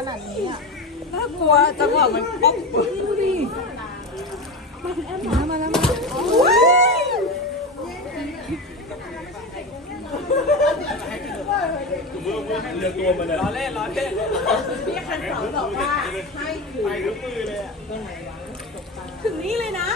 ขนาดนี้อ่ะ น่ากลัวจังหวะมันป๊อกดูดิมาแล้วเรือตัวมันเลยล้อเล่น พี่คันเสาบอกว่าให้ถือ ไปถึงมือเลยอ่ะ ถึงนี่เลยนะ